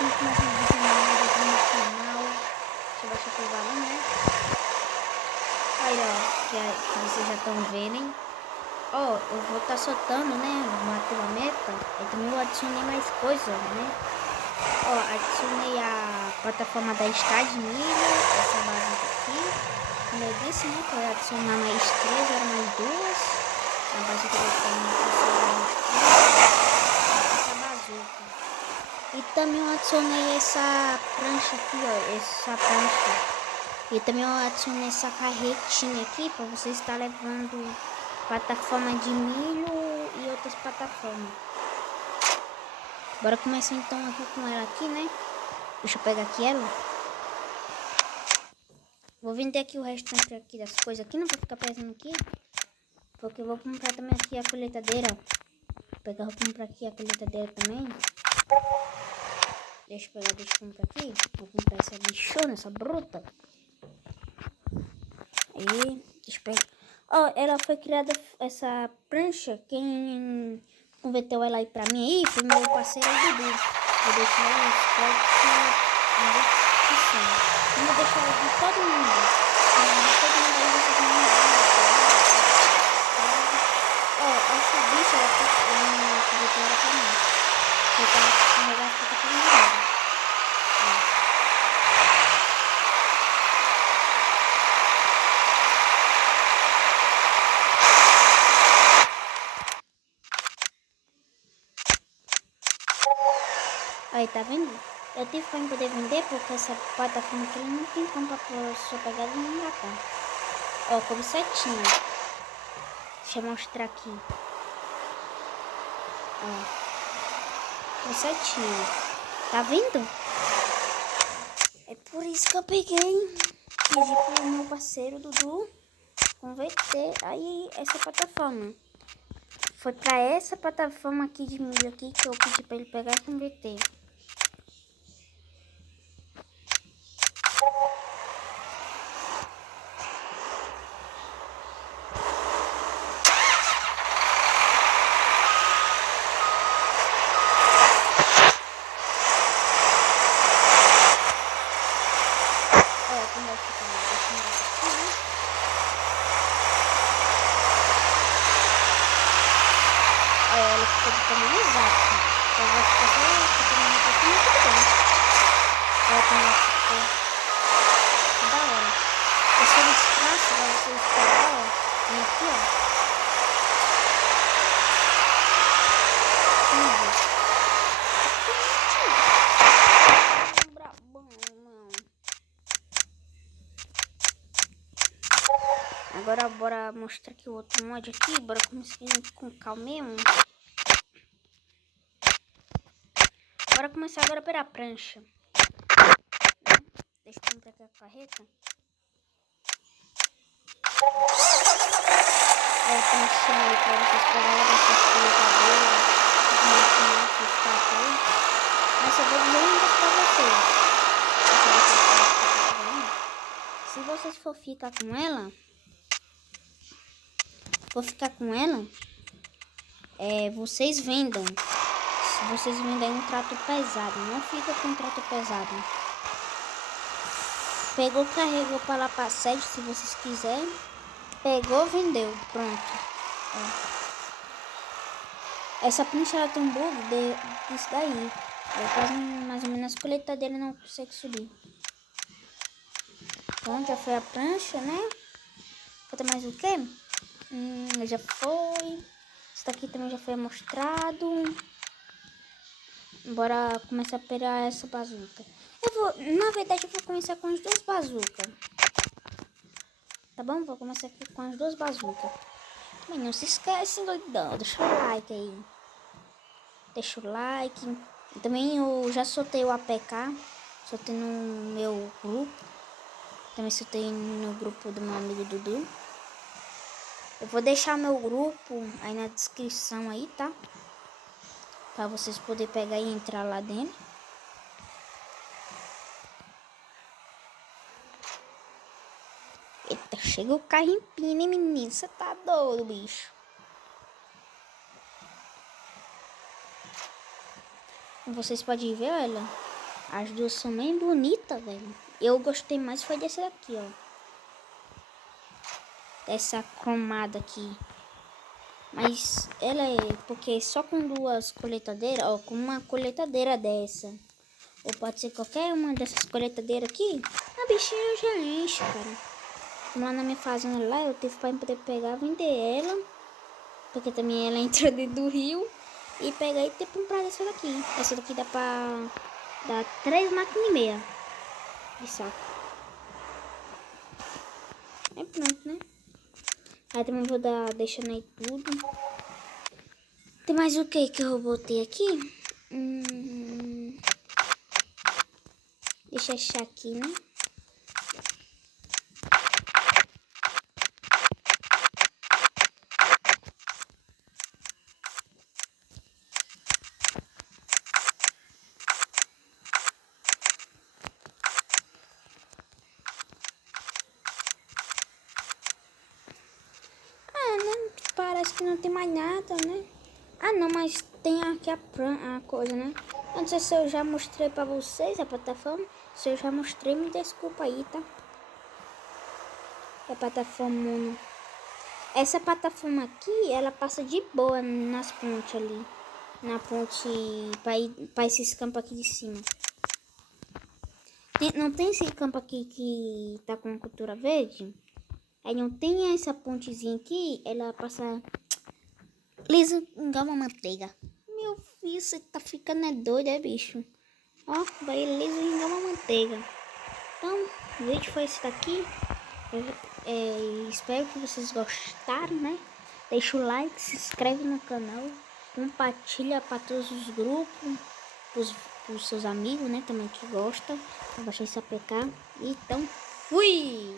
assim que começa um vídeo novo aqui no canal. Deixa eu baixar aqui o volume, né? Aí, ó, que vocês já estão vendo, hein? Ó, eu vou estar soltando, né? Bateu a meta. Aí também eu adicionei mais coisas, né? Ó, adicionei a plataforma da Estádio Milho, essa base aqui. Como eu disse, né? Que eu ia adicionar mais 3, era mais 2. A base que eu essa bazuca. E também eu adicionei essa prancha aqui, ó. Essa prancha. E também eu adicionei essa carretinha aqui para você estar levando plataforma de milho e outras plataformas. Bora começar então aqui com ela aqui, né? Deixa eu pegar aqui ela. Vou vender aqui o restante aqui das coisas aqui, não vai ficar pesando aqui. Porque eu vou comprar também aqui a colheitadeira. Vou comprar aqui a colheitadeira também. Deixa eu comprar aqui. Vou comprar essa bichona, essa bruta. Aí, deixa eu pegar. Ó, ela foi criada, essa prancha, quem converteu ela aí pra mim aí foi meu parceiro Dudu. Vou deixar o estoque na descrição. Eu vou deixar de todo mundo. Todo mundo aí vocês vão ver. Ó, essa bicha, ela converteu ela pra mim. Você tá carregando pra todo mundo. Aí, tá vendo? Eu tive pra poder vender porque essa plataforma aqui não tem como pra sua pegada e não engatar. Ó, como setinha. Deixa eu mostrar aqui. Ó, como setinha. Tá vendo? É por isso que eu peguei. Pedi pro meu parceiro Dudu converter aí essa plataforma. Foi pra essa plataforma aqui de milho aqui que eu pedi pra ele pegar e converter. Ela ficou de tamanho exato. Eu vou ficar só ficando um pouquinho tudo bem. Olha como ela ficou. Que da hora. Esse é o espaço pra vocês pegar, ó. E aqui, ó. Brabão, não. Agora bora mostrar aqui o outro mod aqui. Bora começar com calma mesmo. Bora começar agora pela prancha. Deixa eu comprar aqui a carreta. É a pranchinha aí pra vocês pegarem essas colheitadeiras. Mas eu vou ler pra vocês. Se vocês for ficar com ela, vocês vendam. Se vocês venderem um trato pesado, não fica com um trato pesado. Pegou, carregou para lá para sede, se vocês quiserem. Pegou, vendeu, pronto. Essa prancha ela tem um bug disso daí. Quase mais ou menos a colheitadeira não consegue subir. Pronto, já foi a prancha, né? Falta mais o quê? Já foi. Isso daqui também já foi mostrado. Bora começar a pegar essa bazuca. Na verdade, eu vou começar com as duas bazucas. Tá bom? Vou começar aqui com as duas bazucas. Mas não se esquece, doidão. Deixa o like aí. Deixa o like. Também eu já soltei o APK. Soltei no meu grupo. Também soltei no grupo do meu amigo Dudu. Eu vou deixar meu grupo aí na descrição aí, tá? Pra vocês poderem pegar e entrar lá dentro. Eita, chega o carro em pina, hein, menino? Você tá doido, bicho. Vocês podem ver, olha. As duas são bem bonitas, velho. Eu gostei mais foi dessa daqui, ó. Dessa cromada aqui. Mas ela é porque só com duas coletadeiras, ó, com uma coletadeira dessa, ou pode ser qualquer uma dessas coletadeiras aqui, a bichinha já enche, cara. Como lá na minha fazenda lá, eu tive para poder pegar, vender ela, porque também ela entra dentro do rio, e pegar e ter comprado essa daqui. Essa daqui dá pra dar 3 máquinas e meia de saco. É pronto, né? Aí também vou dar, deixando aí tudo. Tem mais o que eu botei aqui? Deixa eu achar aqui, né? Né? Parece que não tem mais nada, né? Ah, não, mas tem aqui a coisa, né? Eu não sei se eu já mostrei pra vocês a plataforma. Se eu já mostrei, me desculpa aí, tá? É a plataforma Mono. Essa plataforma aqui, ela passa de boa nas pontes ali. Na ponte pra esses campos aqui de cima. Não tem esse campo aqui que tá com cultura verde? Aí não tem essa pontezinha aqui, ela passa liso igual uma manteiga. Meu filho, você tá ficando doido, é bicho? Ó, vai liso igual uma manteiga. Então, o vídeo foi esse daqui. Espero que vocês gostaram, né? Deixa o like, se inscreve no canal, compartilha para todos os grupos, os seus amigos, né? Também que gostam. Pra baixar esse APK. Então, fui!